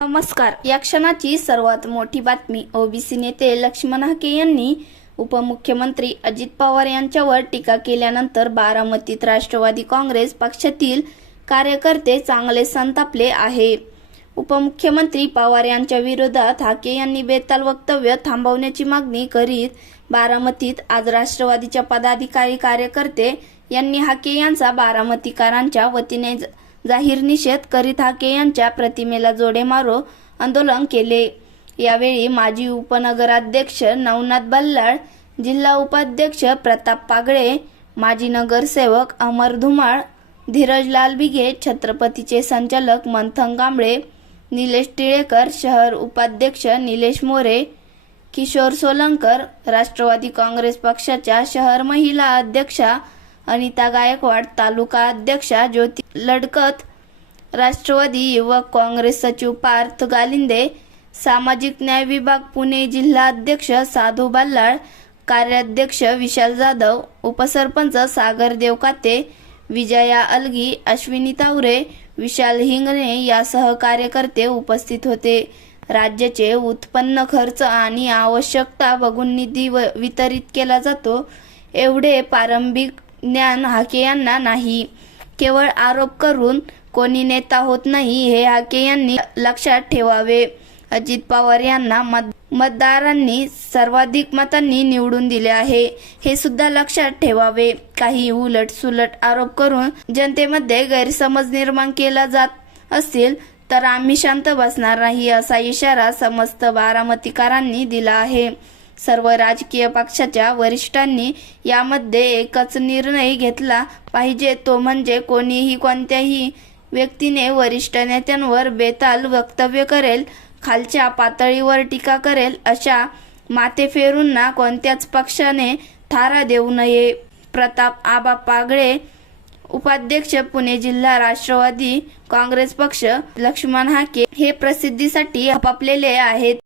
नमस्कार. या क्षणाची सर्वात मोठी बातमी ओबीसी नेते लक्ष्मण हाके यांनी उपमुख्यमंत्री अजित पवार यांच्यावर टीका केल्यानंतर बारामतीत राष्ट्रवादी काँग्रेस पक्षातील कार्यकर्ते चांगले संतापले आहे. उपमुख्यमंत्री पवार यांच्या विरोधात हाके यांनी बेताल वक्तव्य थांबवण्याची मागणी करीत बारामतीत आज राष्ट्रवादीच्या पदाधिकारी कार्यकर्ते यांनी हाके यांचा बारामतीकरांच्या वतीने जाहीर निषेध करीत हाके यांच्या प्रतिमेला जोडे मारो आंदोलन केले. यावेळी माजी उपनगराध्यक्ष नवनाथ बल्लाळ जिल्हा उपाध्यक्ष प्रताप पागळे माजी नगरसेवक अमर धुमाळ धीरजलाल बिघे छत्रपतीचे संचालक मंथन कांबळे निलेश टिळेकर शहर उपाध्यक्ष निलेश मोरे किशोर सोलंकर राष्ट्रवादी काँग्रेस पक्षाच्या शहर महिला अध्यक्षा अनिता गायकवाड तालुका अध्यक्षा ज्योती लडकत राष्ट्रवादी युवक काँग्रेस सचिव पार्थ गालिंदे सामाजिक न्याय विभाग पुणे जिल्हा अध्यक्ष साधू बल्लाळ कार्याध्यक्ष विशाल जाधव उपसरपंच सागर देवकाते विजया अलगी अश्विनी तावरे विशाल हिंगणे यासह कार्यकर्ते उपस्थित होते. राज्याचे उत्पन्न खर्च आणि आवश्यकता बघून निधी व- वितरित केला जातो. एवढे प्रारंभिक ज्ञान हाके यांना नाही. केवळ आरोप करून कोणी नेता होत नाही हे हाके यांनी लक्षात ठेवावे. अजित पवार यांना मत मतदारांनी सर्वाधिक मतांनी निवडून दिले आहे हे सुद्धा लक्षात ठेवावे. काही उलट सुलट आरोप करून जनतेमध्ये गैरसमज निर्माण केला जात असतील तर आम्ही शांत बसणार नाही असा इशारा समस्त बारामतीकारांनी दिला आहे. सर्व राजकीय पक्षाच्या वरिष्ठांनी यामध्ये एकच निर्णय घेतला पाहिजे. तो म्हणजे कोणीही कोणत्याही व्यक्तीने वरिष्ठ नेत्यांवर बेताल वक्तव्य करेल खालच्या पातळीवर टीका करेल अशा मातेफेरूंना कोणत्याच पक्षाने थारा देऊ नये. प्रताप आबा पागळे उपाध्यक्ष पुणे जिल्हा राष्ट्रवादी काँग्रेस पक्ष लक्ष्मण हाके हे प्रसिद्धीसाठी हपापलेले आहेत.